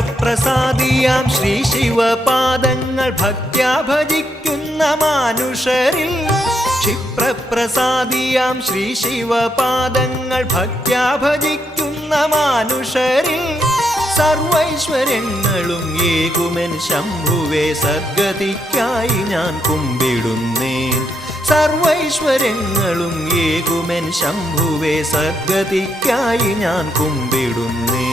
ക്ഷിപ്രപ്രസാദിയാം ശ്രീ ശിവപാദങ്ങൾ ഭക്ത്യാ ഭജിക്കുന്ന മാനുഷരിൽ ക്ഷിപ്രപ്രസാദിയാം ശ്രീ ശിവപാദങ്ങൾ ഭക്ത്യാ ഭജിക്കുന്ന മാനുഷരിൽ സർവൈശ്വര്യങ്ങളും ഏകുമെൻ ശംഭുവേ സദ്ഗതിക്കായി ഞാൻ കുമ്പിടുന്നേൻ സർവൈശ്വര്യങ്ങളും ഏകുമെൻ ശംഭുവേ സദ്ഗതിക്കായി ഞാൻ കുമ്പിടുന്നേൻ